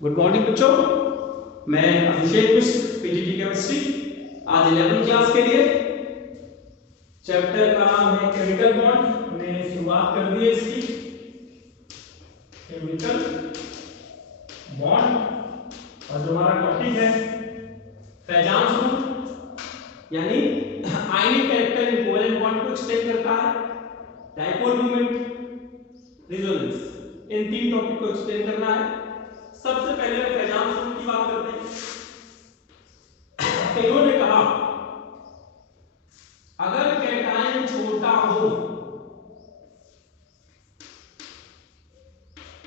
Good morning बच्चों, मैं अभिषेक मिश्र PGT chemistry. आज 11वीं क्लास के लिए चैप्टर का नाम है केमिकल बॉन्ड। हमने शुरुआत कर दी है इसकी। केमिकल बॉन्ड और जो हमारा टॉपिक है फैजान रूल, यानी आयनिक कैरेक्टर इन कोवेलेंट बॉन्ड को एक्सप्लेन करता है। डाइपोल मोमेंट, रेजोनेंस, इन तीन टॉपिक को एक्सप्लेन करना है। सबसे पहले फैजान रूल की बात करते हैं। इन्होंने कहा अगर कैटायन छोटा हो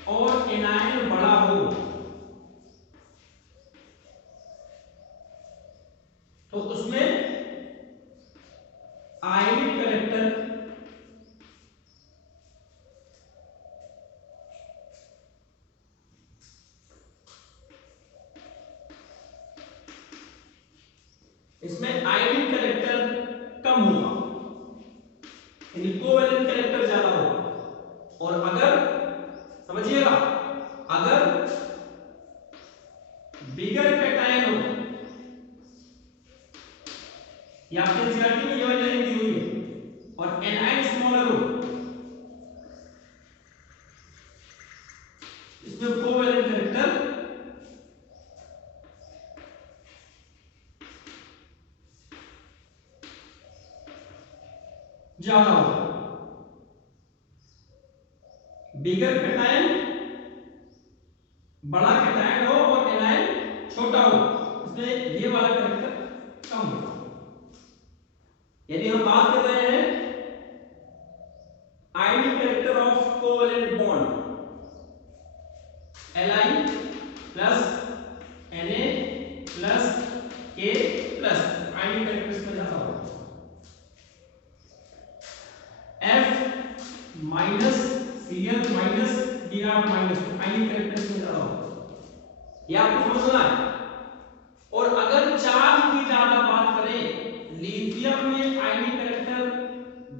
और एनायन बड़ा हो तो उसमें आयनिक कैरेक्टर कम होगा, यानी कोवेलेंट कैरेक्टर ज्यादा होगा। और अगर समझिएगा, अगर बिगर कैटायन हो, या आपके एनसीईआरटी में ये वाली लाइन दी हुई है, और एनायन स्मॉलर हो, इसमें कोवेलेंट कैरेक्टर ज्यादा होगा। बिगर कैटायन बड़ा कैटायन हो और एनायन छोटा हो, इसमें ये वाला कैरेक्टर कम होगा। यदि हम बात कर रहे हैं आयनिक character of covalent bond, Li plus Na plus K plus, ionic character इसमें ज्यादा होगा। F minus Cl minus Br minus, आयनिक कैरेक्टर इसमें ज्यादा होगा। ये आपको समझना है। और अगर चार्ज की ज्यादा बात करें, लिथियम में आयनिक कैरेक्टर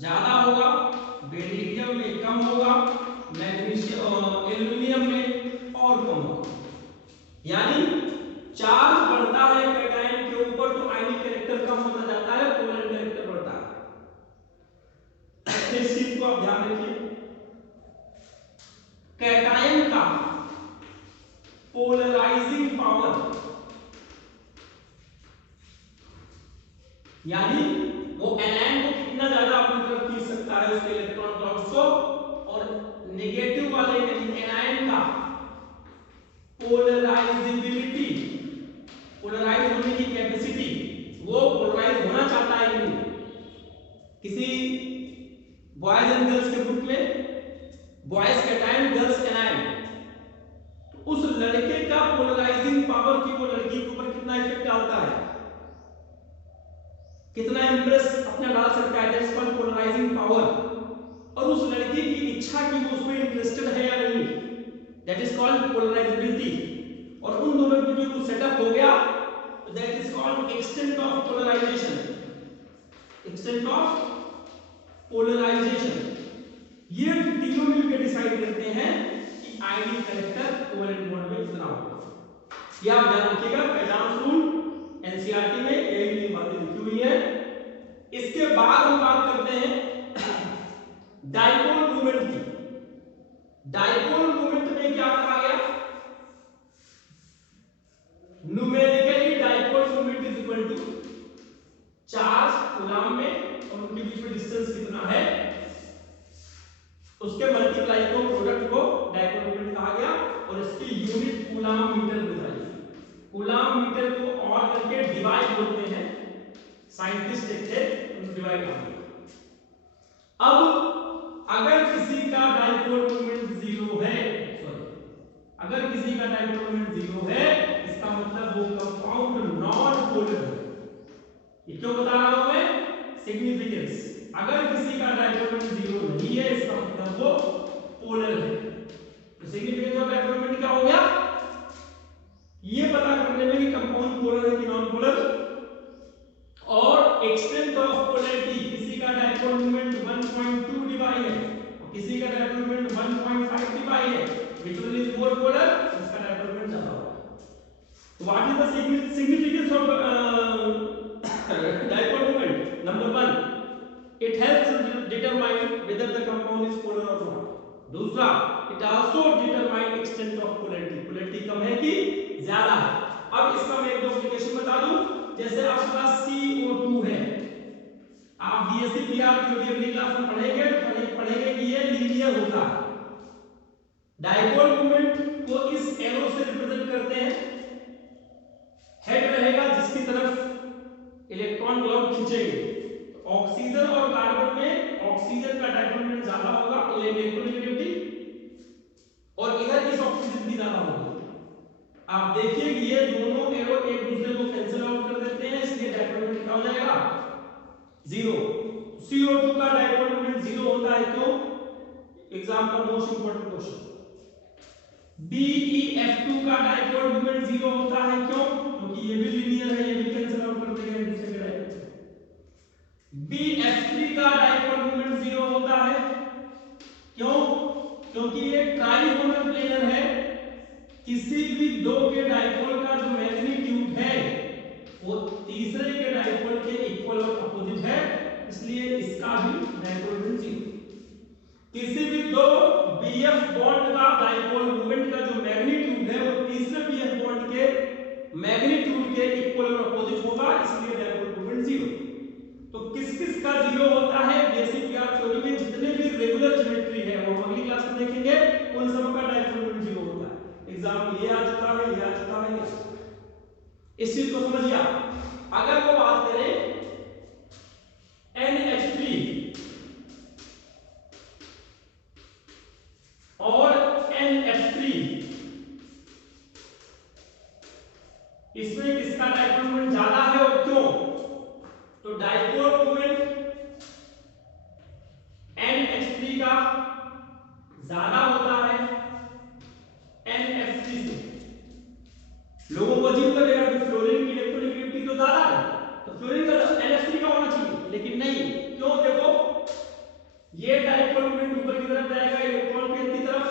ज्यादा होगा, बेरिलियम में कम होगा, मैग्नीशियम एल्युमिनियम में और कम होगा। यानी चार्ज बढ़ता है कैटायन के ऊपर तो आयनिक कैरेक्टर कम होता जाता है, कोवेलेंट कैरेक्टर बढ़ता है। इस चीज को आप ध्यान रखिए। कैटायन का पोलराइजिंग पावर, यानी वो एनायन को कितना ज्यादा अपनी तरफ खींच सकता है उसके इलेक्ट्रॉन क्लाउड्स को, और नेगेटिव वाले एनायन का पोलराइजेबिलिटी, पोलराइज होने की कैपेसिटी, वो पोलराइज होना चाहता है कि नहीं। किसी बॉयज एंड गर्ल्स के ग्रुप में बॉयज कैटायन गर्ल्स एनायन, तो उस लड़के का पोलराइजिंग पावर की वो लड़की के ऊपर कितना इफेक्ट डालता है, कितना इंप्रेस अपना डाल सकता है, दैट्स कॉल्ड पोलराइजिंग पावर। और उस लड़की की इच्छा की वो उसमें इंटरेस्टेड है या नहीं, दैट इज कॉल्ड पोलराइजेबिलिटी। और उन दोनों के बीच सेटअप हो गया तो that is called extent of polarisation, extent of polarisation. ये तीनों मिलकर डिसाइड करते हैं कि आयनिक कैरेक्टर कोवेलेंट बॉन्ड में कितना होगा। ये आप ध्यान रखिएगा, फैजान रूल एनसीईआरटी में यही तीन बातें लिखी हुई है। इसके बाद हम बात करते हैं डाइपोल मोमेंट की। डाइपोल मोमेंट में क्या कहा गया, numerically dipole moment is equal to charge coulomb में और उनके बीच में डिस्टेंस कितना है उसके मल्टीप्लाई को, प्रोडक्ट को डाइपोल मोमेंट कहा गया। और इसकी यूनिट कूलम मीटर बताइए। कूलम मीटर को और करके डिवाइड बोलते हैं, साइंटिस्ट एक थे उन्होंने डिवाइड किया। अब अगर किसी का डाइपोल मोमेंट 0 है, सॉरी, अगर किसी का डाइपोल मोमेंट 0 है, इसका मतलब वो कंपाउंड नॉन पोलर है। ये क्यों बता रहा हूं मैं, सिग्निफिकेंस। अगर किसी का डाइपोल मोमेंट 0 नहीं है, इसका मतलब वो पोलर है। तो सिग्निफिकेंस ऑफ डाइपोल मोमेंट क्या हो गया, ये पता करने में कि कंपाउंड पोलर है कि नॉन पोलर। और एक्सटेंट ऑफ पोलैरिटी, किसी का डाइपोल मोमेंट 1.2 डिवाई है और किसी का डाइपोल मोमेंट 1.5 डिवाई है, which one is more polar, इसका डाइपोल मोमेंट ज्यादा होगा। What is the significance of dipole moment? Number 1, it helps to determine whether the compound is polar or not. दूसरा, it also determine extent of polarity. polarity कम है कि ज्यादा है? अब इसका मैं एक दो एप्लीकेशन बता दूं। जैसे आपके पास CO2 है, आप बीएससी पीआर थ्योरी अगली क्लास में पढ़ेंगे कि ये लीनियर होता है। डाइपोल मोमेंट को इस एरो से रिप्रेजेंट करते हैं। हेड रहेगा जिसकी तरफ इलेक्ट्रॉन क्लाउड खींचेंगे। ऑक्सीजन और कार्बन में ऑक्सीजन का डाइपोल मोमेंट ज्यादा होगा, इलेक्ट्रोनेगेटिविटी, और इधर इस ऑक्सीजन की ज्यादा होगी। आप देखिए कि ये दोनों एरो एक दूसरे को कैंसिल आउट कर देते हैं, इसलिए डाइपोल मोमेंट क्या हो जाएगा? 0। CO2 का डाइपोल मोमेंट 0 होता है, क्यों? एग्जाम का मोस्ट इंपोर्टेंट क्वेश्चन। BeF2 का डाइपोल मोमेंट 0 होता है, क्यों? क्योंकि ये भी लीनियर है, ये भी कैंसिल आउट कर देगा एक दूसरे के डाइपोल। BF3 का डाइपोल मोमेंट 0 होता है, क्यों? क्योंकि ये ट्राइगोनल प्लेनर है। किसी भी दो के डाइपोल का जो मैग्नीट्यूड है वो तीसरे के डाइपोल के इक्वल और अपोजिट है, इसलिए इसका भी डाइपोल मोमेंट 0। किसी भी दो BF बॉन्ड का डाइपोल मोमेंट का जो मैग्नीट्यूड है वो तीसरे BF बॉन्ड के मैग्नीट्यूड के इक्वल और अपोजिट होगा, इसलिए डाइपोल मोमेंट 0। तो किस-किस का 0 होता है? बेसिक पीआर थ्योरी में जितने भी रेगुलर ज्योमेट्री है वो अगली क्लास में देखेंगे, उन सब का डाइपोल मोमेंट 0 होता है। एग्जाम ये आ चुका है, ये आ चुका है, इस चीज को समझिए आप। अगर वो बात करें NH3 और NF3, इसमें किसका डाइपोल मोमेंट ज्यादा है और क्यों? तो डाइपोल मोमेंट NH3 का ज्यादा होता है NF3 से। लोगों को अजीब लगेगा कि फ्लोरीन की इलेक्ट्रोनेगेटिविटी तो ज्यादा है, तो फ्लोरीन का NF3 का होना चाहिए, लेकिन नहीं। क्यों? देखो, ये डाइपोल मोमेंट ऊपर की तरफ जाएगा इलेक्ट्रॉन पेयर की तरफ,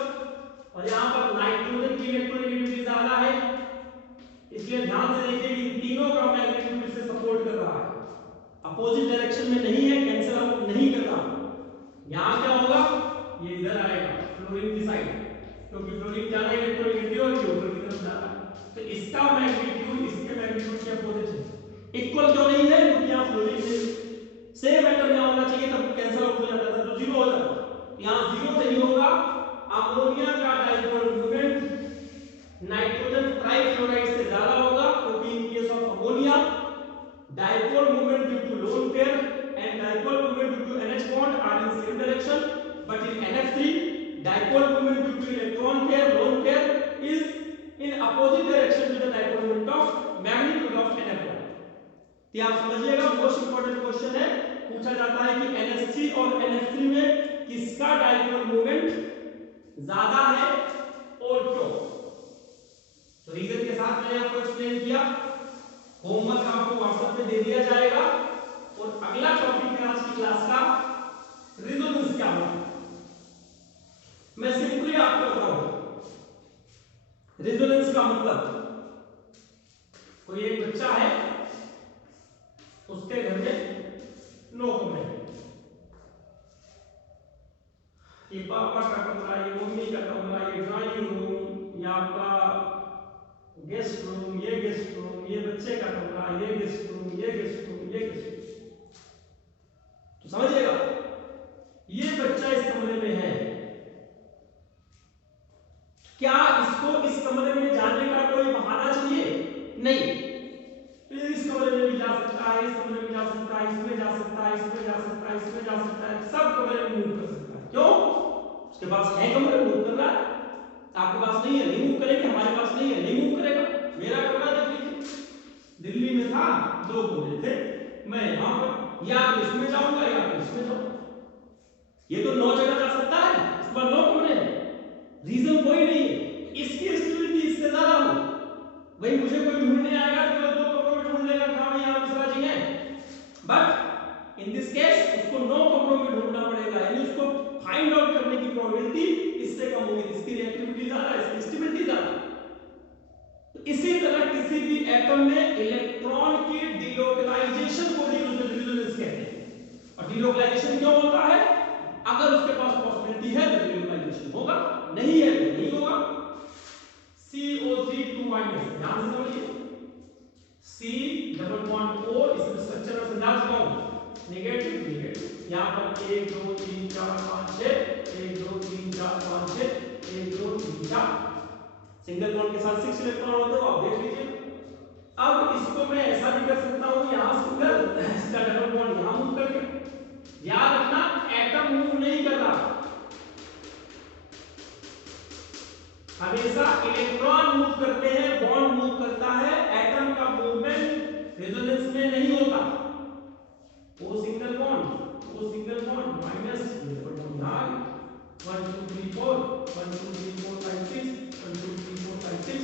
और यहां पर नाइट्रोजन की इलेक्ट्रोनेगेटिविटी ज्यादा है, इसलिए ध्यान से देखिए कि इन तीनों का मैग्नीट्यूड इससे सपोर्ट कर रहा है, अपोजिट डायरेक्शन में नहीं है, कैंसिल आउट नहीं कर रहा। यहां क्या होगा? ये इधर आएगा फ्लोरीन की साइड, क्योंकि फ्लोरीन ज्यादा इलेक्ट्रोनेगेटिव और ये ऊपर की तरफ जा रहा है, तो इसका मैग्नीट्यूड इसके मैग्नीट्यूड के अपोजिट है। इक्वल क्यों नहीं है? क्योंकि यहां फ्लोरीन सेम एटम में होना चाहिए, तब कैंसिल आउट हो जाता था, तो 0 हो जाता। यहां 0 सही होगा। अमोनिया का डाइपोल मोमेंट नाइट्रोजन ट्राइफ्लोराइड से ज्यादा होगा, क्योंकि in case of ammonia dipole moment due to lone pair and dipole moment due to NH bond are in same direction, but in NF3 dipole moment due to electron pair lone pair is in opposite direction to the dipole moment of magnitude of NF bond। तो आप समझिएगा, most important question है, पूछा जाता है कि NH3 और NF3 में किसका डाइपोल मोमेंट ज्यादा है और क्यों? तो रीजन के साथ मैंने आपको एक्सप्लेन किया। होमवर्क आपको व्हाट्सएप पे दे दिया जाएगा, और अगला टॉपिक है आज की क्लास का रेजोनेंस क्या होता है। मैं सिंपली आपको बताऊं रेजोनेंस का मतलब। कोई एक बच्चा है, उसके घर में 9 कमरे, ये पापा का कमरा, ये मम्मी का कमरा, ये ड्राइंग रूम, ये आपका गेस्ट रूम, ये गेस्ट रूम, ये बच्चे का कमरा, ये गेस्ट रूम, ये गेस्ट रूम, ये गेस्ट रूम। तो समझिएगा, ये बच्चा इस कमरे में है, क्या इसको इस कमरे में जाने का कोई बहाना चाहिए? नहीं। तो इस कमरे में भी जा सकता है, इस कमरे में जा सकता है, इसमें जा सकता है, इसमें जा सकता है, इसमें जा सकता है, सब कमरे में मूव कर सकता है। क्यों? उसके पास है कमरे, मूव कर रहा है। आपके पास नहीं है, नहीं मूव करेगा। हमारे पास नहीं है, नहीं मूव करेगा। मेरा कमरा देख लीजिए, दिल्ली में था 2 कमरे थे, मैं यहाँ पर या तो इसमें जाऊंगा या तो इसमें जाऊंगा। ये तो 9 जगह जा सकता है, इसके बाद 9 कमरे हैं, रीजन कोई नहीं है। इसकी स्टेबिलिटी इससे ज्यादा हो, वही मुझे कोई ढूंढने आएगा तो 2 कमरों में ढूंढ लेगा, कहां यहाँ मिश्रा जी हैं, बट इन दिस केस उसको 9 कमरों में ढूंढना पड़ेगा, यानी उसको फाइंड आउट करने की प्रोबेबिलिटी इससे कम होगी। इसकी रिएक्टिविटी ज्यादा है, इसकी स्टेबिलिटी ज्यादा। तो इसी तरह किसी किसी भी एटम में इलेक्ट्रॉन के डिलोकलाइजेशन को रेजोनेंस कहते हैं। और डिलोकलाइजेशन क्यों होता है? अगर उसके पास पॉसिबिलिटी है तो डिलोकलाइजेशन होगा, नहीं है तो नहीं होगा। CO3 2 माइनस, ध्यान से समझिए, C डबल बॉन्ड O, इसमें स्ट्रक्चर में समझा चुका हूं, नेगेटिव नेगेटिव। यहां पर 1 2 3 4 5 6, 1 2 3 4 5 6, 1 2 3 4, सिंगल बॉन्ड के साथ 6 इलेक्ट्रॉन होते हो, आप देख लीजिए। अब इसको मैं ऐसा भी कर सकता हूं, यहां सिंगल, इसका डबल बॉन्ड यहां मूव करके। याद रखना एटम मूव नहीं कर रहा, हमेशा इलेक्ट्रॉन मूव करते हैं, बॉन्ड मूव करता है, एटम का मूवमेंट रेजोनेंस में नहीं होता। O single bond minus double bond यहां 1 2 3 4 1 2 3 4 5 6 1 2 3 4 5 6।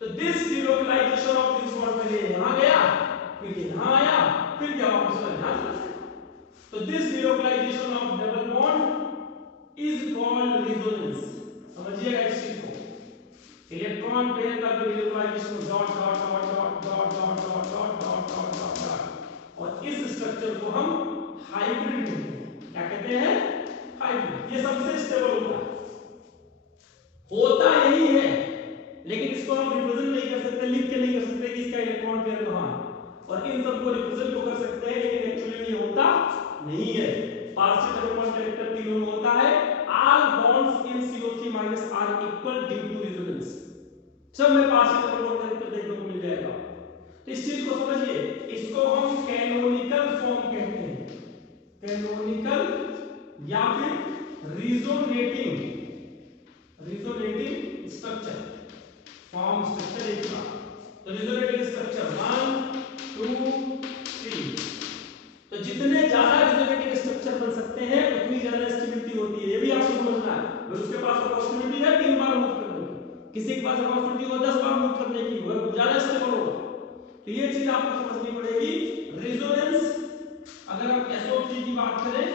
तो this delocalisation of this bond पहले यहां गया, फिर यहां आया, फिर क्या वापस यहां चला। तो this delocalisation of double bond is called resonance. समझिएगा इस चीज को, इलेक्ट्रॉन पेयर का जो delocalisation dot dot dot dot dot dot dot dot dot dot dot dot, और इस स्ट्रक्चर को हम हाइब्रिड कहते हैं। क्या कहते हैं? हाइब्रिड। ये सबसे स्टेबल होता यही है, लेकिन इसको हम रिप्रेजेंट नहीं कर सकते, लिख के नहीं कर सकते कि इसका इलेक्ट्रॉन पेयर कहां है, और इन सबको रिप्रेजेंट तो कर सकते हैं, लेकिन एक्चुअली में ये होता नहीं है। पार्शियल डबल बॉन्ड कैरेक्टर तीनों में होता है। All bonds in CO3 minus are equal due to resonance। सब में पार्शियल डबल बॉन्ड कैरेक्टर देखने को मिल जाएगा। तो इस चीज को समझिए, इसको हम कैनोनिकल फॉर्म कहते हैं, कैनोनिकल या फिर रिजोनेटिंग स्ट्रक्चर, फॉर्म स्ट्रक्चर एक का। तो रिजोनेटिंग स्ट्रक्चर 1 2 3, तो जितने ज्यादा रिजोनेटिंग स्ट्रक्चर बन सकते हैं उतनी ज्यादा स्टेबिलिटी होती है, ये भी आपको समझना है। अगर उसके पास पॉसिबिलिटी है 3 बार मूव करने की, किसी के पास पॉसिबिलिटी हो 10 बार मूव करने की, वो ज्यादा स्टेबल होगा। तो ये चीज आपको समझनी पड़ेगी। रेजोनेंस, अगर हम SO3 की बात करें,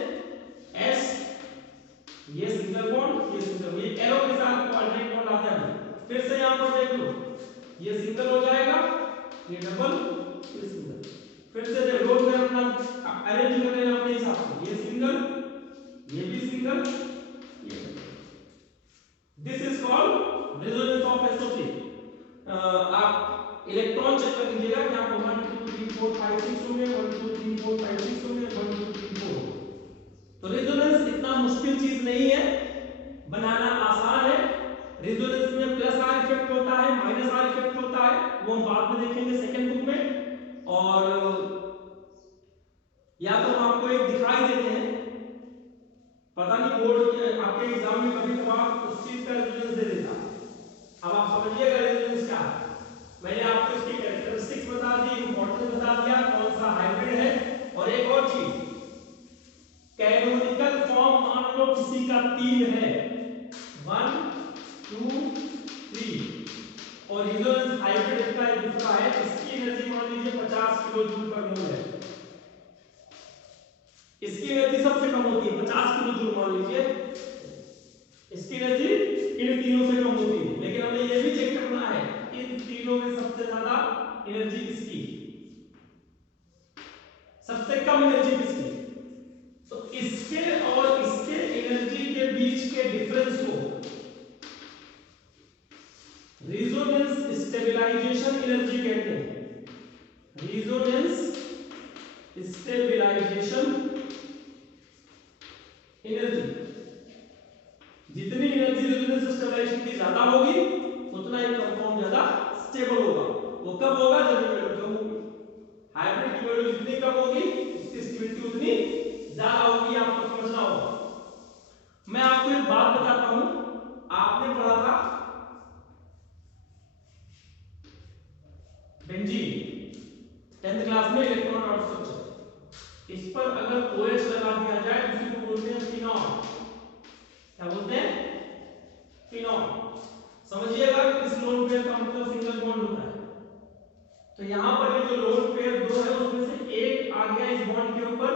S ये सिंगल बॉन्ड, ये सिंगल, ये एरो के साथ क्वाड्रेटिक बॉन्ड आता है। फिर से यहां पर देख लो, ये सिंगल हो जाएगा, ये डबल, ये सिंगल। फिर से देख लो, मैं अपना अरेंज कर लेना अपने हिसाब से, ये सिंगल, ये भी सिंगल, ये this is called resonance of SO3। आप इलेक्ट्रॉन चेक कर लीजिएगा कि आपको 1 2 3 4 5 6 होंगे, 1 2 3 4 5 6 होंगे, 1 2 3 4। तो रेजोनेंस इतना मुश्किल चीज नहीं है, बनाना आसान है। रेजोनेंस में प्लस आर इफेक्ट होता है, माइनस आर इफेक्ट होता है, वो हम बाद में देखेंगे सेकंड बुक में। और या तो हम आपको एक दिखाई देते हैं, पता नहीं बोर्ड आपके एग्जाम में कभी कभार उस चीज का रेजोनेंस दे देता। अब आप समझिएगा रेजोनेंस क्या है। मैंने आपको इसकी कैरेक्टरिस्टिक्स बता दी, इंपॉर्टेंस बता दिया, कौन सा हाइब्रिड है। और एक और चीज, कैनोनिकल फॉर्म मान लो किसी का 3 है, 1 2 3, और रेजोनेंस हाइब्रिड इसका दूसरा है, इसकी एनर्जी मान लीजिए 50 किलो जूल पर मोल है। इसकी एनर्जी सबसे कम होती है, 50 किलो जूल मान लीजिए, इसकी एनर्जी इन तीनों से कम होती है। लेकिन हमें यह भी चेक करना है इन तीनों में सबसे ज्यादा एनर्जी किसकी, सबसे कम एनर्जी किसकी। तो इसके और इसके एनर्जी के बीच के डिफरेंस को रेजोनेंस स्टेबलाइजेशन एनर्जी कहते हैं। रेजोनेंस स्टेबलाइजेशन एनर्जी, जितनी एनर्जी रेजोनेंस स्टेबलाइजेशन की ज्यादा होगी उतना ही कंपाउंड ज्यादा स्टेबल होगा। वो कब होगा? जब ये वैल्यू कम होगी। हाइब्रिड की वैल्यू जितनी कम होगी उसकी स्टेबिलिटी उतनी ज्यादा होगी, आपको समझना होगा। मैं आपको एक बात बताता हूं, आपने पढ़ा था बेंजीन 10th क्लास में, इलेक्ट्रॉन आउट स्ट्रक्चर। इस पर अगर OH लगा दिया जाए तो उसी को बोलते हैं फिनॉल। क्या बोलते हैं? फिनॉल। समझिएगा कि इस लोन पेयर का मतलब सिंगल बॉन्ड होता है। तो यहां पर ये जो लोन पेयर 2 है उसमें से एक आ गया इस बॉन्ड के ऊपर,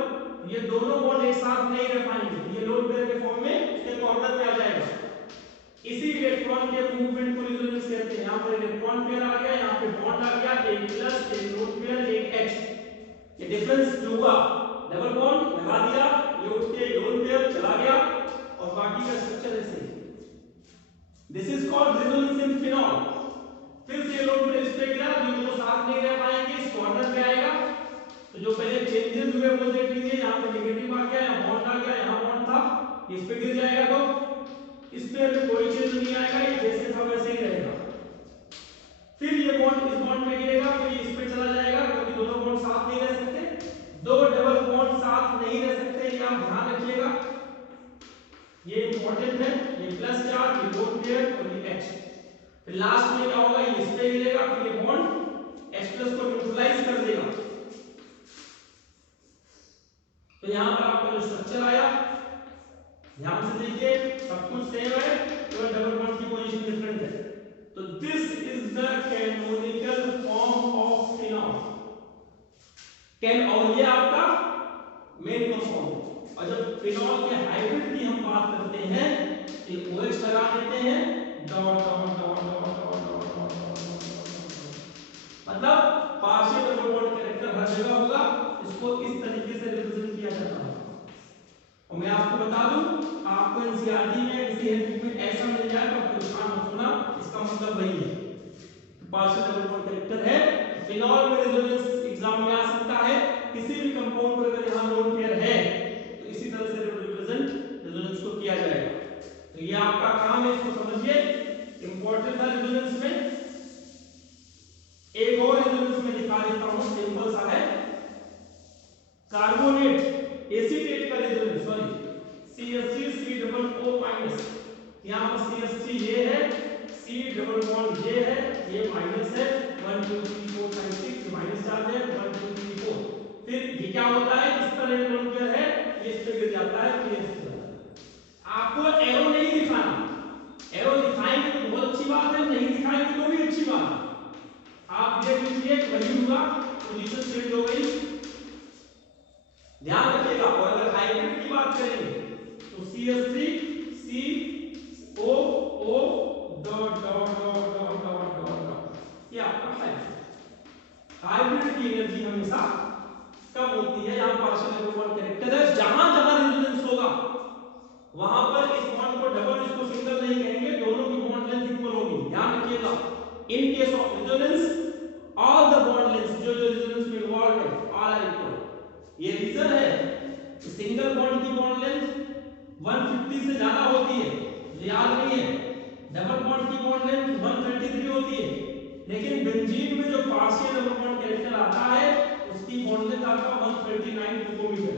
ये दोनों बॉन्ड एक साथ नहीं रह पाएंगे, ये लोन पेयर के फॉर्म में उसके कॉर्नर पे आ जाएगा। इसी इलेक्ट्रॉन के मूवमेंट को रेजोनेंस कहते हैं। यहां पर इलेक्ट्रॉन पेयर आ गया, यहां पे एक प्लस, एक लोन पेयर, एक H। ये डिफरेंस जो हुआ, डबल बॉन्ड लगा दिया, ये उठ के लोन पेयर चला गया और बाकी का स्ट्रक्चर ऐसे ही। This is called resonance in phenol. फिर से लोन पेयर इस पे गिरा, ये दोनों साथ नहीं रह पाएंगे, इस कॉर्नर पे आएगा। तो जो पहले चेंजेस हुए वो देख लीजिए, यहाँ पे नेगेटिव आ गया, यहाँ बॉन्ड आ गया, यहाँ बॉन्ड था, इस पे गिर जाएगा। तो इस पे अभी कोई चेंज नहीं आएगा, ये जैसे था वैसे ही रहेगा। फिर ये बॉन्ड इस बॉन्ड में गिरेगा, फिर ये इस पे चला जाएगा, क्योंकि दोनों बॉन्ड साथ नहीं रह सकते, दो डबल बॉन्ड साथ नहीं रह सकते, ये आप ध्यान रखिएगा, ये इंपॉर्टेंट है। ये प्लस चार्ज, ये लोन पेयर और ये H। फिर लास्ट में क्या होगा, ये इस पे गिरेगा, फिर ये बॉन्ड H+ को न्यूट्रलाइज कर देगा। तो यहां पर आपका जो स्ट्रक्चर आया, ध्यान से देखिए, सब कुछ सेम है, केवल डबल बॉन्ड की पोजीशन डिफरेंट है। तो this is the canonical form of phenol. Can, और ये आपका मेन कंपाउंड। और जब फिनॉल के हाइब्रिड की हम बात करते हैं, तो OH लगा देते हैं, dot dot dot dot dot dot, मतलब पार्शियल डबल बॉन्ड कैरेक्टर हर जगह होगा। इसको इस तरीके से रिप्रेजेंट किया जाता है। और मैं आपको बता दूं, आपको एनसीईआरटी में किसी एक बुक में ऐसा मिल जाए तो परेशान मत होना, इसका मतलब वही है, पार्शियल डबल बॉन्ड कैरेक्टर है। फिनॉल में रेजोनेंस एग्जाम में आ सकता है, किसी भी कंपाउंड पर अगर यहां लोन पेयर है तो इसी तरह से रिप्रेजेंट रेजोनेंस को किया जाएगा। तो ये आपका काम है, इसको समझिए, इंपॉर्टेंट है रेजोनेंस में। एक और रेजोनेंस में दिखा देता हूं, सिंपल सा है, कार्बोनेट एसीटेट का रेजोनेंस, सॉरी CH3COO-, यहां पर CH3 ये है, C डबल बॉन्ड ये है, ये माइनस है, 1 2 3 4 5 6 माइनस चार्ज है, 1 2 3 4। फिर ये क्या होता है, इस पर एक लोन पेयर है, ये इस पे गिर जाता है, फिर इस पे। आपको एरो नहीं दिखाना, एरो दिखाएंगे तो बहुत अच्छी बात है, नहीं दिखाएंगे तो भी अच्छी बात है। आप देख लीजिए वही हुआ, पोजीशन चेंज हो गई, ध्यान रखिएगा। और अगर हाइब्रिड की बात करेंगे तो CH3 COO dot dot dot dot dot dot, ये आपका हाइब्रिड। हाइब्रिड की एनर्जी हमेशा कम होती है। यहाँ पार्शियल डबल बॉन्ड कैरेक्टर है, जहां जहां रेजोनेंस होगा वहां पर इस बॉन्ड को डबल, इसको सिंगल नहीं कहेंगे, दोनों की बॉन्ड लेंथ इक्वल होगी। ध्यान रखिएगा, in case of resonance all the bond lengths जो जो रेजोनेंस में इन्वॉल्व है ऑल आर इक्वल। ये रीजन है कि सिंगल बॉन्ड की बॉन्ड लेंथ 150 से ज्यादा होती है, याद नहीं है। डबल बॉन्ड की बॉन्ड लेंथ 133 होती है, लेकिन बेंजीन में जो पार्शियल डबल बॉन्ड कैरेक्टर आता है उसकी बॉन्ड लेंथ आपका 139 पिकोमीटर,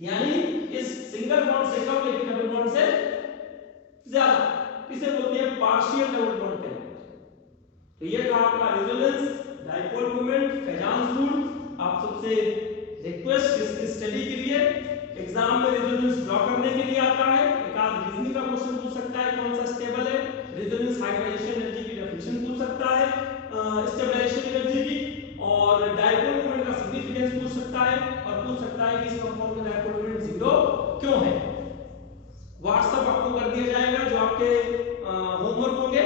यानी इस सिंगल बॉन्ड से कम लेकिन डबल बॉन्ड से ज्यादा, इसे बोलते हैं पार्शियल डबल बॉन्ड कैरेक्टर। तो ये था आपका रेजोनेंस, डाइपोल मोमेंट, फेजान्स रूल। आप सबसे रिक्वेस्ट इसकी स्टडी के लिए, एग्जाम में रेजोनेंस ड्रॉ करने के लिए आता है, एक आध रीजनिंग का क्वेश्चन पूछ सकता है, कौन सा स्टेबल है, रेजोनेंस हाइब्रिडाइजेशन एनर्जी की डेफिनेशन पूछ सकता है, स्टेबलाइजेशन एनर्जी की, और डाइपोल मोमेंट का सिग्निफिकेंस पूछ सकता है, और पूछ सकता है कि इस कंपाउंड का डाइपोल मोमेंट 0 क्यों है। व्हाट्सएप आपको कर दिया जाएगा जो आपके होमवर्क होंगे।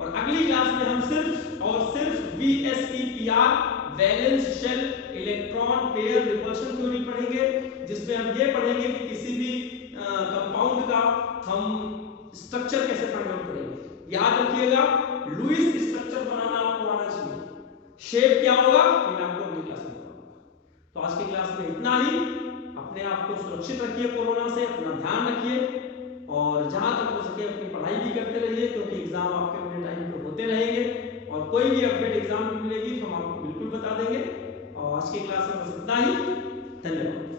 और अगली क्लास में हम सिर्फ और सिर्फ VSEPR, valence shell electron pair repulsion theory पढ़ेंगे, जिसमें हम ये पढ़ेंगे कि किसी भी कंपाउंड का हम स्ट्रक्चर कैसे फाइंड आउट करेंगे। याद रखिएगा, लुईस स्ट्रक्चर बनाना आपको आना चाहिए, शेप क्या होगा ये आपको अगली क्लास में बताऊंगा। तो आज की क्लास में इतना ही। अपने आप को सुरक्षित रखिए कोरोना से, अपना ध्यान रखिए, और जहां तक हो सके अपनी पढ़ाई भी करते रहिए, क्योंकि एग्जाम आपके अपने टाइम पे होते रहेंगे, और कोई भी अपडेट एग्जाम की मिलेगी तो हम आपको बिल्कुल बता देंगे। और आज की क्लास में बस इतना ही, धन्यवाद।